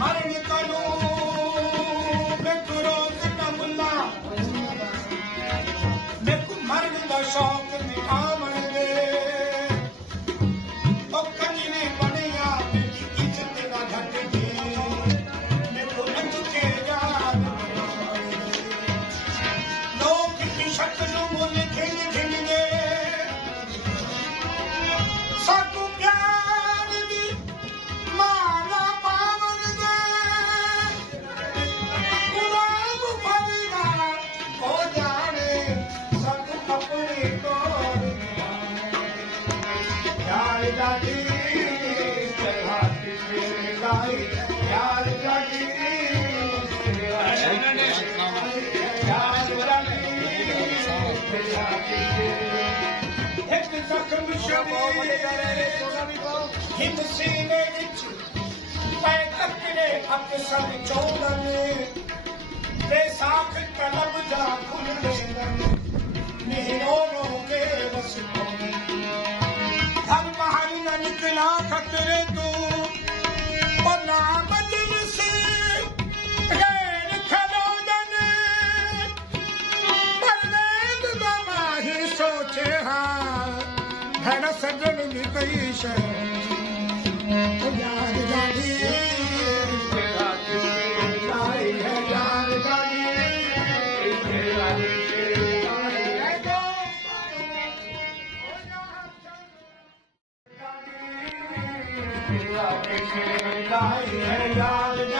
मरण कलू रोज न मुला मेरे मरण का शौक मिटावण दे कनी बनया इज्जत ना घट दे मेरे नच के याद लोग की शक्ल मुल खिल खिल दे साकू प्यार दी माना पावन दे गुलाम फरीदा हो जाने सब अपने तौर यार दादी यार दादी एक जख्म हिंद सीने विच पै ककड़े अक्सर चौदन बेसाख कलब जा फुल नीरो रो के बस घर बाहर न निकला खतरे तू बना बदल से गैर खलोदन परवेद दमा ही सोचे हाँ भैन सजन भी कई शह याद दादी याद